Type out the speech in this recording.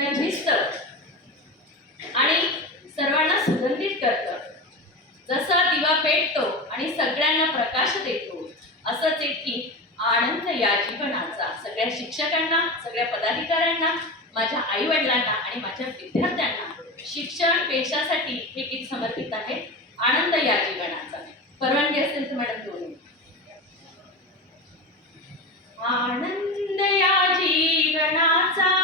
झिजतं आणि सर्वांना सुगंधित करतं. जसा दिवा पेटतो आणि सगळ्यांना प्रकाश देतो, असंच एक की आनंद या जीवनाचा. सगळ्या शिक्षकांना, सगळ्या पदाधिकाऱ्यांना, माझ्या आई वडिलांना आणि माझ्या विद्यार्थ्यांना शिक्षण पेशासाठी हे गीत समर्पित आहे. आनंद या जीवनाचा. परवानगी असेल तर मॅडम दोन्ही. आनंद या जीवनाचा